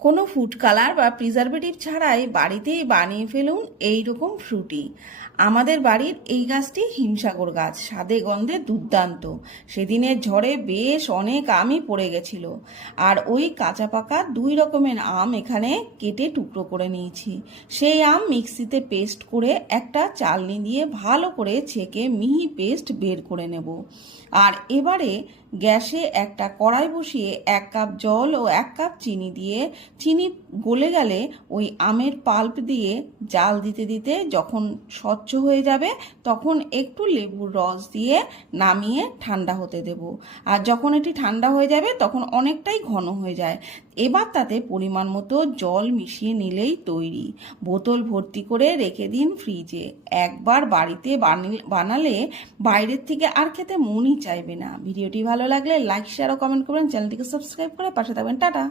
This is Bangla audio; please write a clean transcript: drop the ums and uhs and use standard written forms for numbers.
কোনো ফুড কালার বা প্রিজারভেটিভ ছাড়াই বাড়িতেই বানিয়ে ফেলুন এই রকম ফ্রুটি। আমাদের বাড়ির এই গাছটি হিমসাগর গাছ, স্বাদে গন্ধে দুর্দান্ত। সেদিনের ঝড়ে বেশ অনেক আমই পড়ে গেছিল, আর ওই কাঁচা পাকা দুই রকমের আম এখানে কেটে টুকরো করে নিয়েছি। সেই আম মিক্সিতে পেস্ট করে একটা চালনি দিয়ে ভালো করে ছেঁকে মিহি পেস্ট বের করে নেব। আর এবারে গ্যাসে একটা কড়াই বসিয়ে 1 কাপ জল ও 1 কাপ চিনি দিয়ে, চিনি গলে গেলে ওই আমের পাল্প দিয়ে জাল দিতে দিতে যখন স্বচ্ছ হয়ে যাবে তখন একটু লেবুর রস দিয়ে নামিয়ে ঠান্ডা হতে দেব। আর যখন এটি ঠান্ডা হয়ে যাবে তখন অনেকটাই ঘন হয়ে যায়। এবার তাতে পরিমাণ মতো জল মিশিয়ে নিলেই তৈরি। বোতল ভর্তি করে রেখে দিন ফ্রিজে। একবার বাড়িতে বানালে বাইরের থেকে আর খেতে মনই চাইবে না। ভিডিওটি ভালো লাগলে লাইক, শেয়ার ও কমেন্ট করবেন। চ্যানেলটিকে সাবস্ক্রাইব করে পাশে থাকবেন। টাটা।